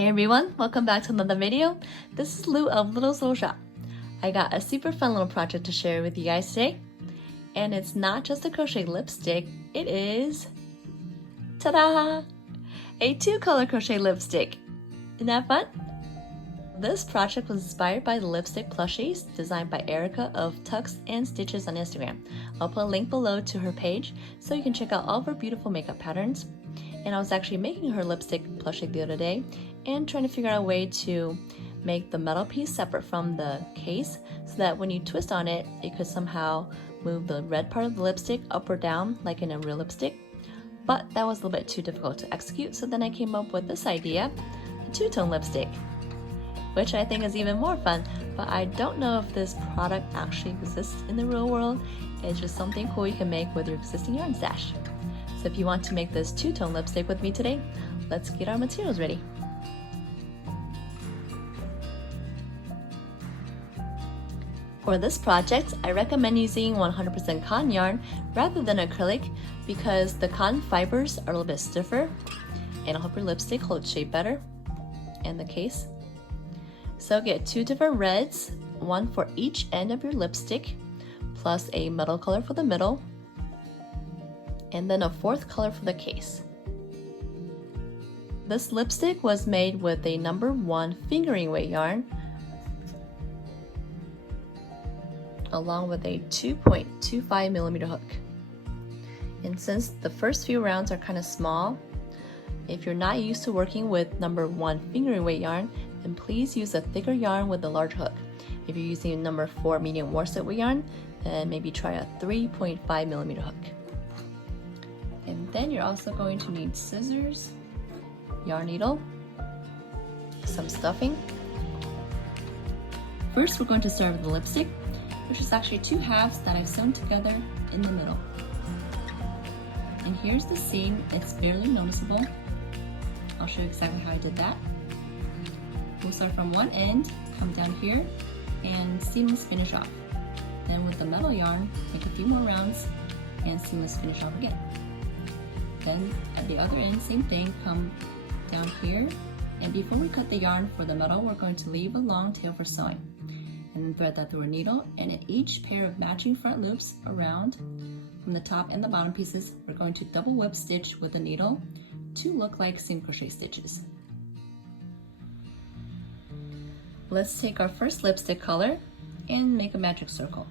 Hey everyone, welcome back to another video. This is Lou of Luluslittleshop. I got a super fun little project to share with you guys today. And it's not just a crochet lipstick, it is, ta-da! A 2-color crochet lipstick. Isn't that fun? This project was inspired by the lipstick plushies designed by Erica of Tucks and Stitches on Instagram. I'll put a link below to her page so you can check out all of her beautiful makeup patterns. And I was actually making her lipstick plushie the other day and trying to figure out a way to make the metal piece separate from the case so that when you twist on it, it could somehow move the red part of the lipstick up or down like in a real lipstick. But that was a little bit too difficult to execute, so then I came up with this idea, a two-tone lipstick, which I think is even more fun, but I don't know if this product actually exists in the real world. It's just something cool you can make with your existing yarn stash. So if you want to make this two-tone lipstick with me today, let's get our materials ready. For this project, I recommend using 100% cotton yarn rather than acrylic because the cotton fibers are a little bit stiffer and it'll help your lipstick hold shape better and the case. So get 2 different reds, one for each end of your lipstick, plus a metal color for the middle, and then a 4th color for the case. This lipstick was made with a number 1 fingering weight yarn along with a 2.25mm hook. And since the first few rounds are kind of small, if you're not used to working with number 1 fingering weight yarn, then please use a thicker yarn with a large hook. If you're using a number 4 medium worsted weight yarn, then maybe try a 3.5mm hook. And then you're also going to need scissors, yarn needle, some stuffing. First, we're going to start with the lipstick, which is actually 2 halves that I've sewn together in the middle. And here's the seam, it's barely noticeable. I'll show you exactly how I did that. We'll start from one end, come down here, and seamless finish off. Then with the metal yarn, make a few more rounds, and seamless finish off again. Then at the other end, same thing, come down here, and before we cut the yarn for the metal, we're going to leave a long tail for sewing. And then thread that through a needle, and in each pair of matching front loops around, from the top and the bottom pieces, we're going to double whip stitch with a needle to look like seam crochet stitches. Let's take our first lipstick color and make a magic circle.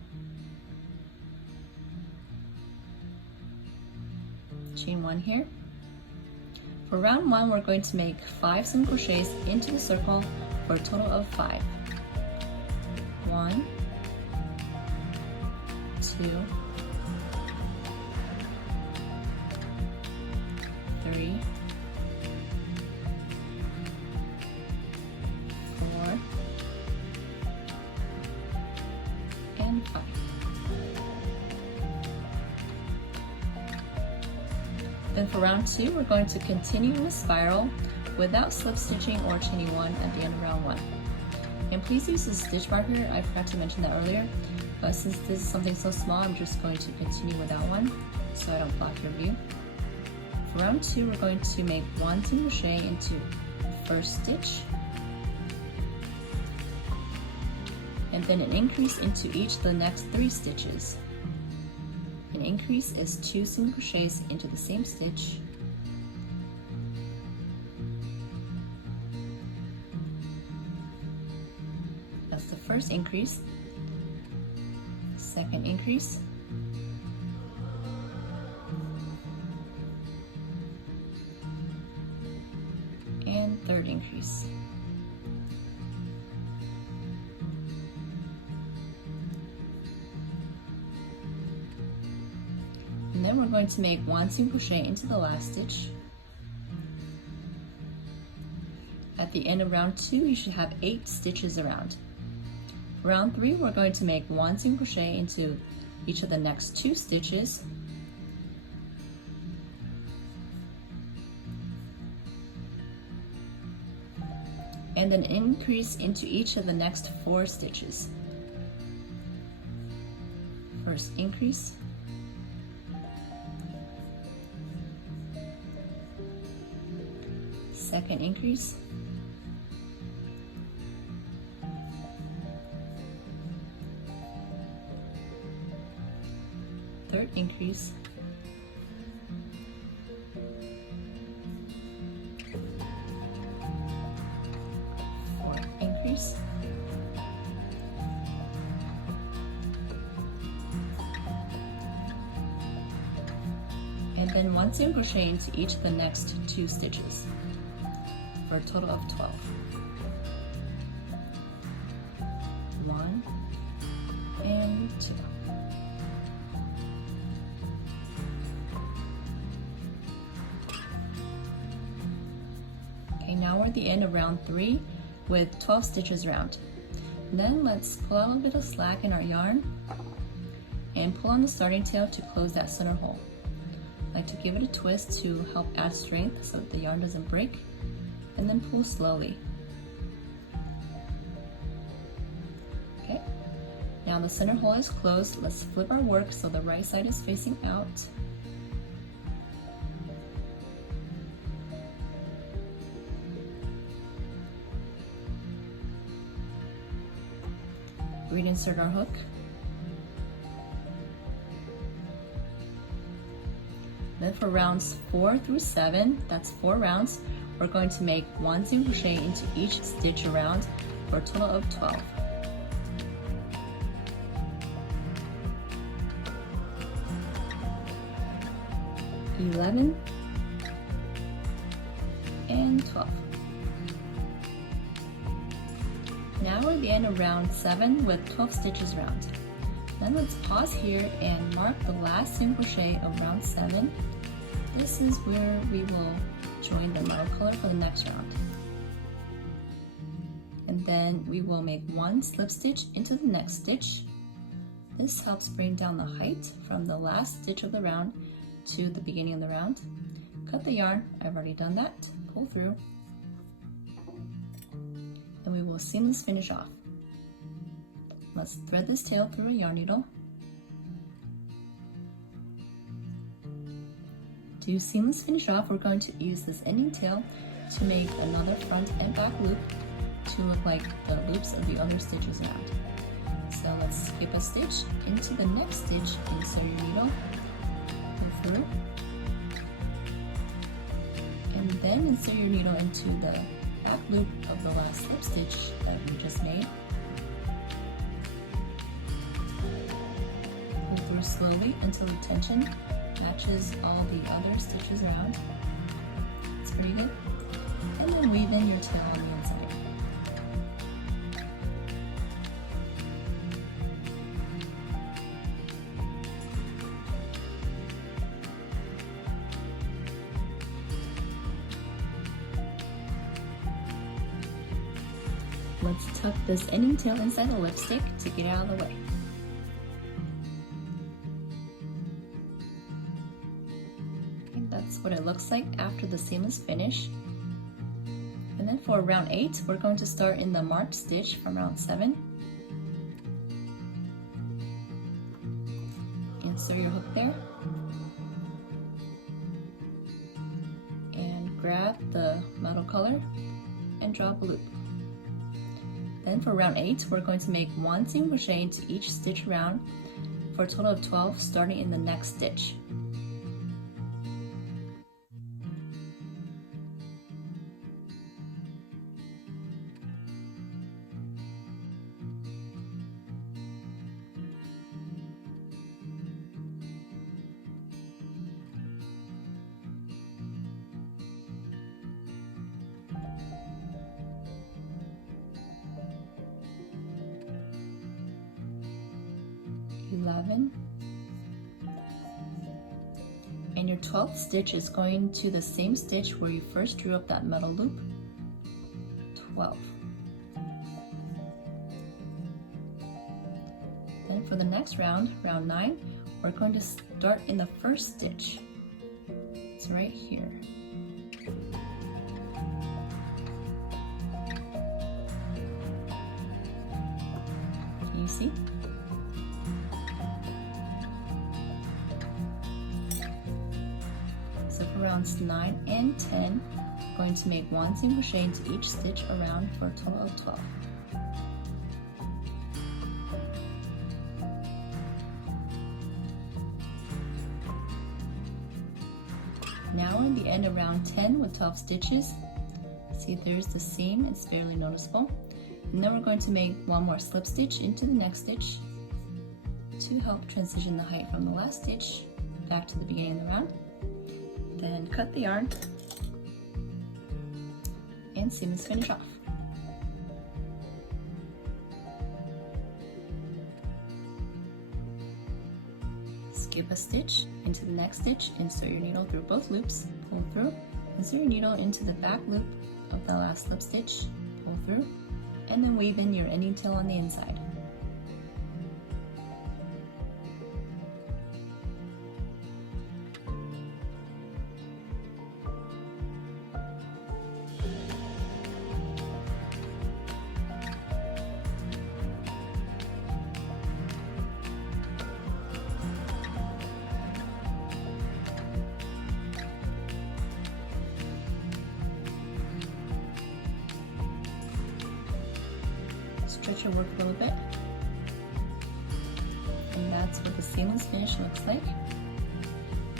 Chain 1 here. For round 1, we're going to make 5 single crochets into the circle for a total of 5. 1, 2, 3, 4, and 5. Then for round 2, we're going to continue in a spiral without slip stitching or chaining 1 at the end of round 1. And please use a stitch marker, I forgot to mention that earlier, but since this is something so small, I'm just going to continue without one so I don't block your view. For round 2, we're going to make 1 single crochet into the first stitch, and then an increase into each of the next 3 stitches. An increase is 2 single crochets into the same stitch, that's the first increase, second increase, and third increase. And then we're going to make 1 single crochet into the last stitch. At the end of round 2, you should have 8 stitches around. For round 3, we're going to make 1 single crochet into each of the next 2 stitches. And an increase into each of the next 4 stitches. First increase, second increase, increase. Fourth increase. And then 1 single crochet into each of the next 2 stitches for a total of 12. 1 and 2. Okay, now we're at the end of round 3 with 12 stitches round. And then let's pull out a little bit of slack in our yarn and pull on the starting tail to close that center hole. I like to give it a twist to help add strength so that the yarn doesn't break, and then pull slowly. Okay, now the center hole is closed. Let's flip our work so the right side is facing out. Reinsert our hook. Then for rounds 4 through 7, that's 4 rounds, we're going to make 1 single crochet into each stitch around for a total of 12. 11 and 12. Now we're at the end of round 7 with 12 stitches round. Then let's pause here and mark the last single crochet of round 7. This is where we will join the metal color for the next round. And then we will make 1 slip stitch into the next stitch. This helps bring down the height from the last stitch of the round to the beginning of the round. Cut the yarn, I've already done that, pull through, and we will seamless finish off. Let's thread this tail through a yarn needle. To seamless finish off, we're going to use this ending tail to make another front and back loop to look like the loops of the other stitches around. So let's skip a stitch into the next stitch, insert your needle, go through, and then insert your needle into the back loop of the last slip stitch that we just made. Pull through slowly until the tension matches all the other stitches around. It's pretty good. And then weave in your tail on the inside. Let's tuck this ending tail inside the lipstick to get it out of the way. Okay, that's what it looks like after the seamless finish. And then for round 8, we're going to start in the marked stitch from round 7. Insert your hook there. And grab the metal color and draw up a loop. Then for round 8, we're going to make 1 single crochet into each stitch around for a total of 12 starting in the next stitch. And your 12th stitch is going to the same stitch where you first drew up that metal loop. 12. Then for the next round, round 9, we're going to start in the first stitch. It's right here. Can you see? So for rounds 9 and 10, we're going to make 1 single crochet into each stitch around for a total of 12. join the end around 10 with 12 stitches. See, there's the seam, it's barely noticeable. And then we're going to make one more slip stitch into the next stitch to help transition the height from the last stitch back to the beginning of the round. Then cut the yarn and seamless finish off. Skip a stitch into the next stitch, insert your needle through both loops, pull through, insert your needle into the back loop of the last slip stitch, pull through, and then weave in your ending tail on the inside. Stretch your work a little bit, and that's what the seamless finish looks like.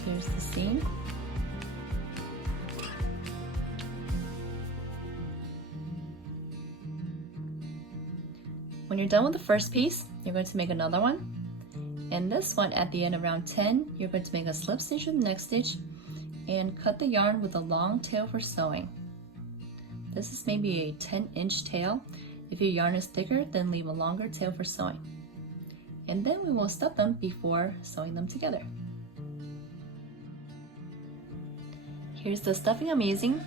There's the seam. When you're done with the first piece, you're going to make another one, and this one at the end around 10, you're going to make a slip stitch with the next stitch and cut the yarn with a long tail for sewing. This is maybe a 10-inch tail. If your yarn is thicker, then leave a longer tail for sewing. And then we will stuff them before sewing them together. Here's the stuffing I'm using.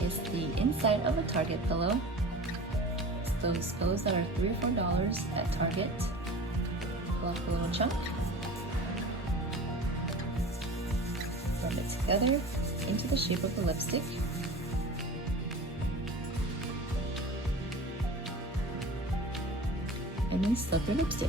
It's the inside of a Target pillow. It's those pillows that are $3 or $4 at Target. Pull off a little chunk. Rub it together into the shape of the lipstick. And then slip your lipstick.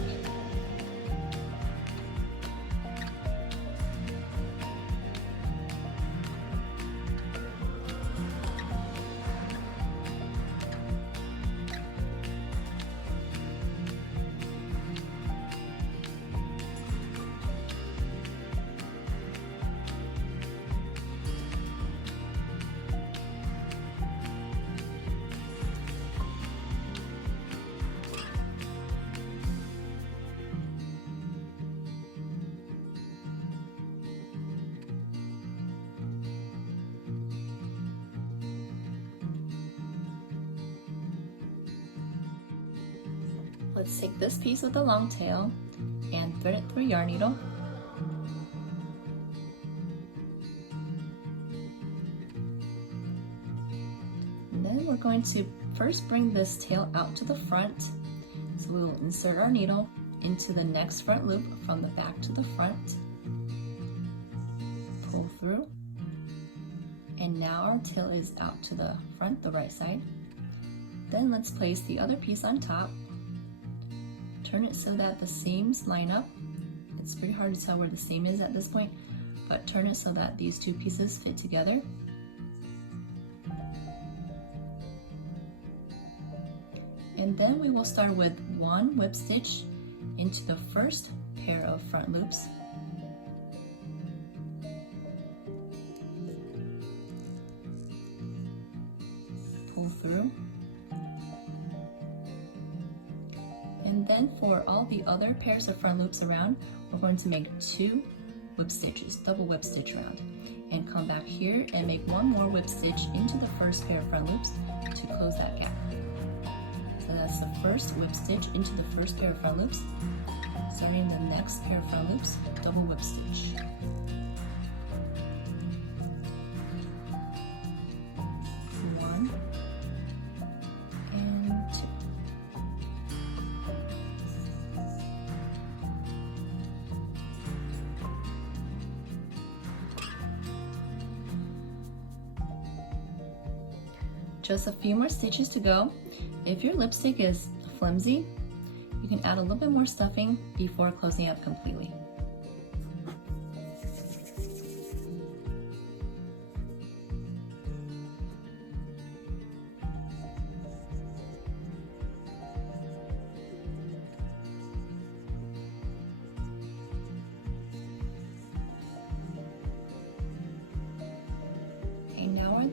Let's take this piece with the long tail and thread it through a yarn needle. And then we're going to first bring this tail out to the front. So we will insert our needle into the next front loop from the back to the front. Pull through. And now our tail is out to the front, the right side. Then let's place the other piece on top. Turn it so that the seams line up. It's pretty hard to tell where the seam is at this point, but turn it so that these two pieces fit together. And then we will start with one whip stitch into the first pair of front loops. Pull through. And then for all the other pairs of front loops around, we're going to make 2 whip stitches, double whip stitch around, and come back here and make one more whip stitch into the first pair of front loops to close that gap. So that's the first whip stitch into the first pair of front loops. Starting the next pair of front loops, double whip stitch. One and 2. Just a few more stitches to go. If your lipstick is flimsy, you can add a little bit more stuffing before closing up completely.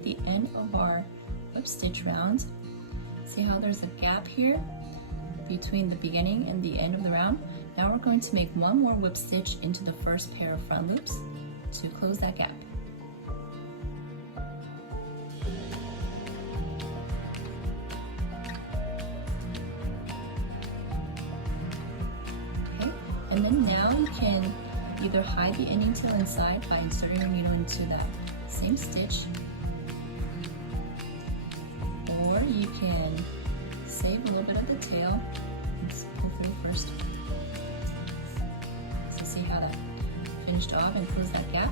the end of our whip stitch round. See how there's a gap here between the beginning and the end of the round? Now we're going to make one more whip stitch into the first pair of front loops to close that gap. Okay, and then now you can either hide the ending tail inside by inserting your needle into that same stitch, or you can save a little bit of the tail. Let's pull through first. So see how that finished off and close that gap.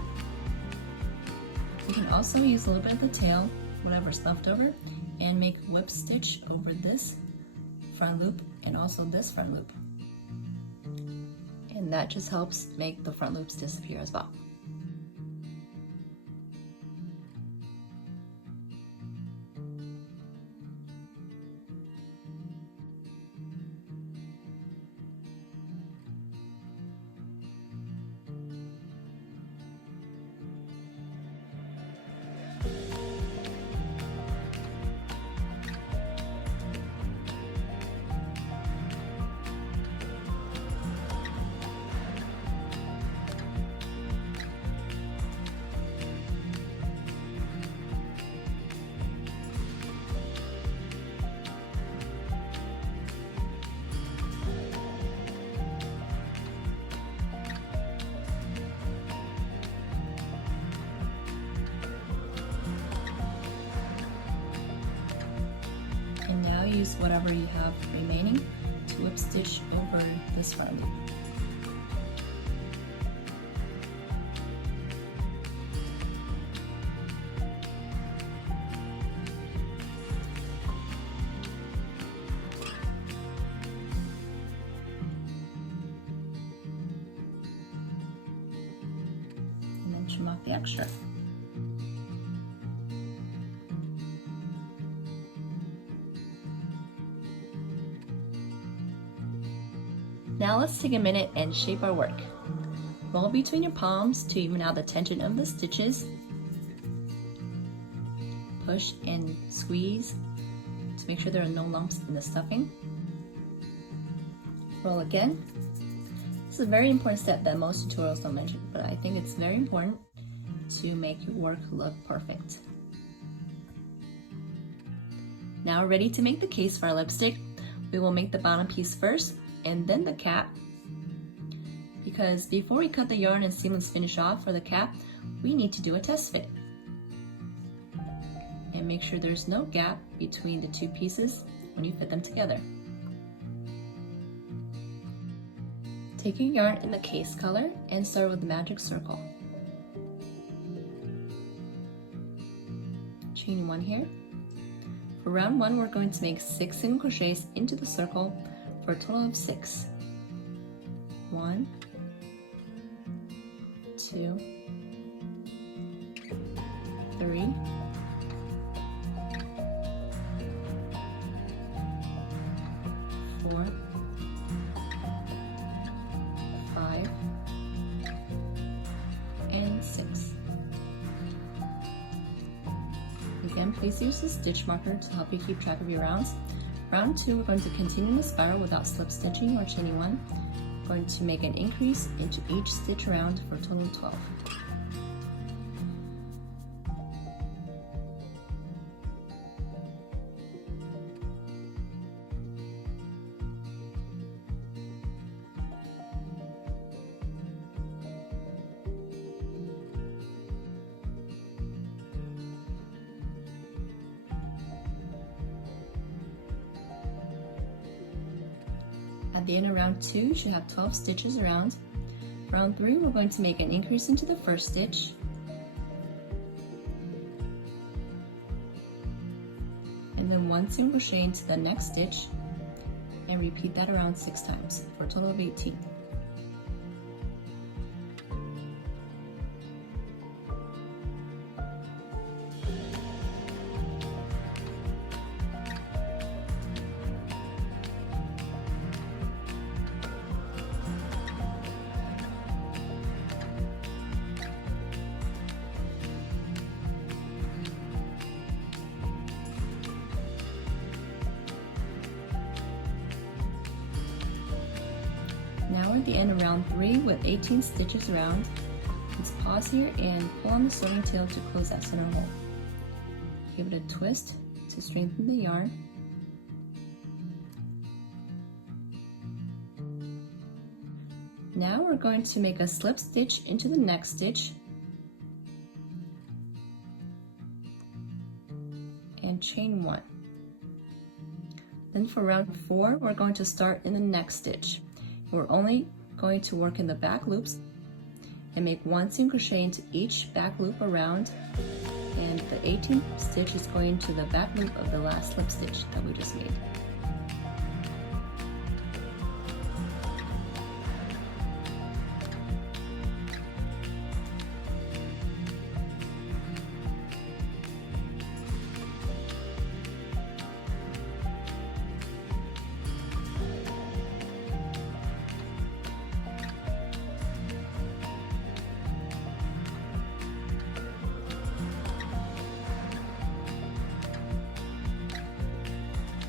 You can also use a little bit of the tail, whatever's left over, and make a whip stitch over this front loop and also this front loop. And that just helps make the front loops disappear as well. And now use whatever you have remaining to whip stitch over this front loop. And then trim off the extra. Now let's take a minute and shape our work. Roll between your palms to even out the tension of the stitches. Push and squeeze to make sure there are no lumps in the stuffing. Roll again. This is a very important step that most tutorials don't mention, but I think it's very important to make your work look perfect. Now we're ready to make the case for our lipstick. We will make the bottom piece first and then the cap, because before we cut the yarn and seamless finish off for the cap, we need to do a test fit. And make sure there's no gap between the two pieces when you fit them together. Take your yarn in the case color and start with the magic circle. Chain one here. For round one, we're going to make 6 single crochets into the circle for a total of 6. 1, 2, 3, 4, 5, and 6. Again, please use the stitch marker to help you keep track of your rounds. Round 2, we're going to continue the spiral without slip stitching or chaining one. We're going to make an increase into each stitch round for a total of 12. At the end of round 2, you should have 12 stitches around. Round 3, we're going to make an increase into the first stitch. And then 1 single crochet into the next stitch, and repeat that around 6 times for a total of 18. Now we're at the end of round 3 with 18 stitches around. Let's pause here and pull on the sewing tail to close that center hole. Give it a twist to strengthen the yarn. Now we're going to make a slip stitch into the next stitch and chain 1. Then for round 4, we're going to start in the next stitch. We're only going to work in the back loops and make 1 single crochet into each back loop around, and the 18th stitch is going to the back loop of the last slip stitch that we just made.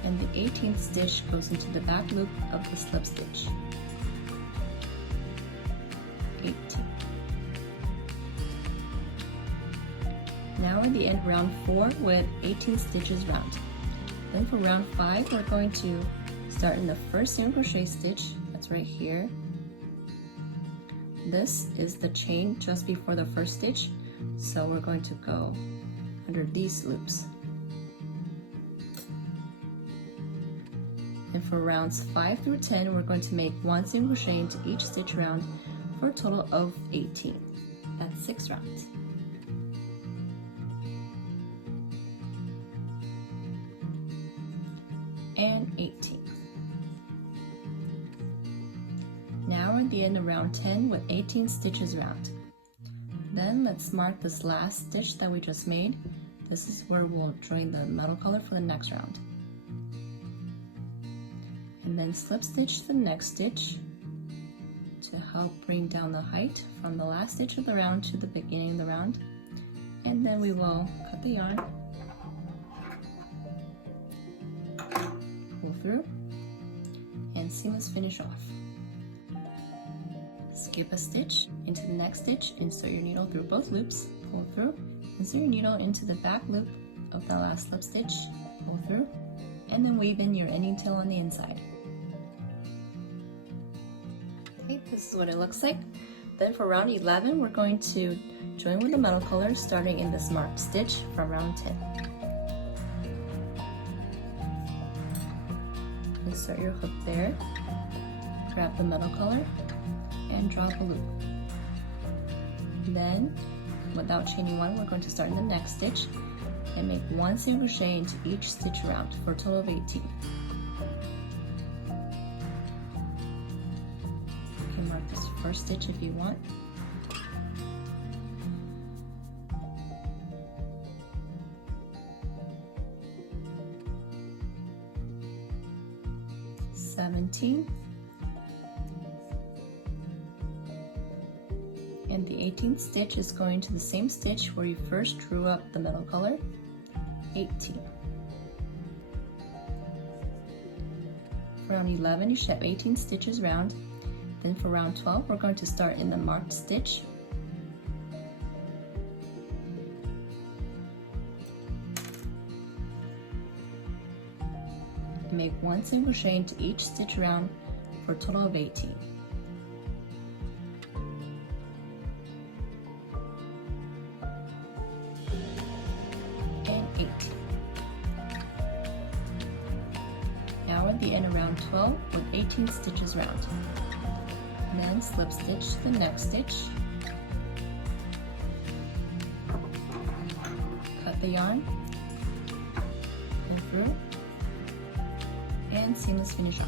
And the 18th stitch goes into the back loop of the slip stitch. 18. Now we're at the end of round 4 with 18 stitches round. Then for round 5, we're going to start in the first single crochet stitch, that's right here. This is the chain just before the first stitch, so we're going to go under these loops. And for rounds 5 through 10, we're going to make 1 single crochet into each stitch round for a total of 18. That's 6 rounds. And 18. Now we're at the end of round 10 with 18 stitches round. Then let's mark this last stitch that we just made. This is where we'll join the metal color for the next round. And then slip stitch the next stitch to help bring down the height from the last stitch of the round to the beginning of the round. And then we will cut the yarn, pull through, and seamless finish off. Skip a stitch into the next stitch, insert your needle through both loops, pull through, insert your needle into the back loop of the last slip stitch, pull through, and then weave in your ending tail on the inside. Okay, this is what it looks like. Then for round 11, we're going to join with the metal color starting in this marked stitch from round 10. Insert your hook there, grab the metal color, and draw a loop. Then, without chaining 1, we're going to start in the next stitch and make 1 single crochet into each stitch round for a total of 18. You can mark this first stitch if you want. And the 18th stitch is going to the same stitch where you first drew up the metal color, 18. For round 11, you should have 18 stitches round. Then for round 12, we're going to start in the marked stitch. And make 1 single crochet into each stitch round for a total of 18. Now we're at the end of round 12 with 18 stitches round. And then slip stitch the next stitch, cut the yarn, and through, and seamless finish off.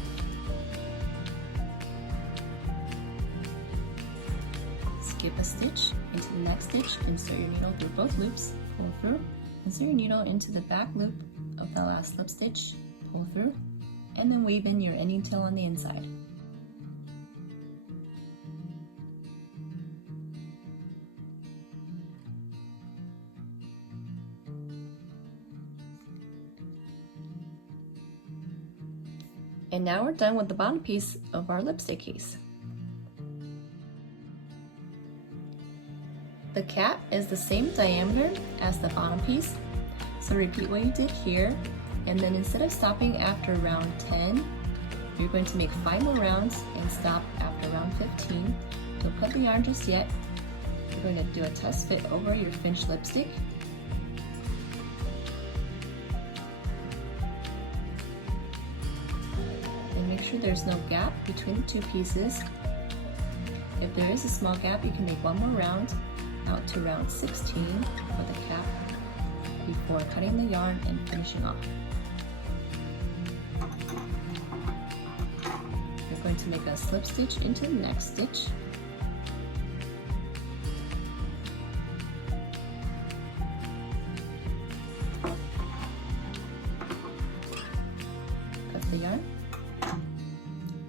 Skip a stitch into the next stitch, insert your needle through both loops, pull through, insert your needle into the back loop of the last slip stitch, pull through, and then weave in your ending tail on the inside. And now we're done with the bottom piece of our lipstick case. The cap is the same diameter as the bottom piece, so repeat what you did here, and then instead of stopping after round 10, you're going to make 5 more rounds and stop after round 15. Don't cut the yarn just yet. You're going to do a test fit over your finished lipstick. And make sure there's no gap between the two pieces. If there is a small gap, you can make 1 more round out to round 16 with the cap before cutting the yarn and finishing off. You're going to make a slip stitch into the next stitch. Cut the yarn,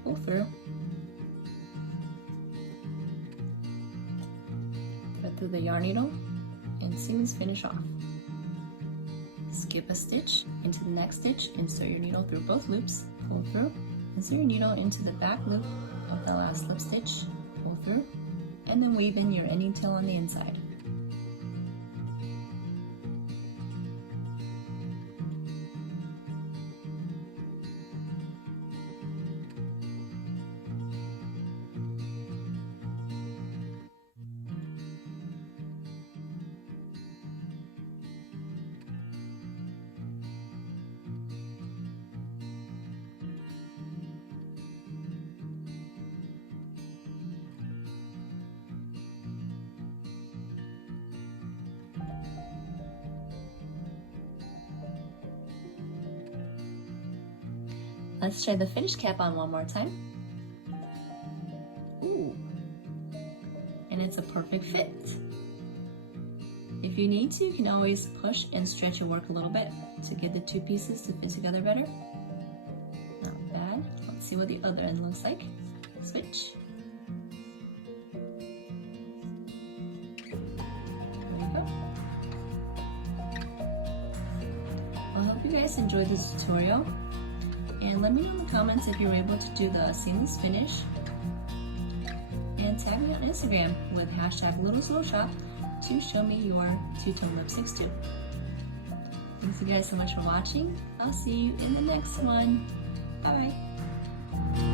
pull through, thread through the yarn needle, and seams finish off. Skip a stitch into the next stitch, insert your needle through both loops, pull through, insert your needle into the back loop of the last slip stitch, pull through, and then weave in your ending tail on the inside. Let's try the finished cap on one more time. Ooh, and it's a perfect fit. If you need to, you can always push and stretch your work a little bit to get the two pieces to fit together better. Not bad. Let's see what the other end looks like. Switch. There we go. I hope you guys enjoyed this tutorial. And let me know in the comments if you were able to do the seamless finish. And tag me on Instagram with #Luluslittleshop to show me your two-tone lipsticks too. Thanks you guys so much for watching. I'll see you in the next one. Bye bye.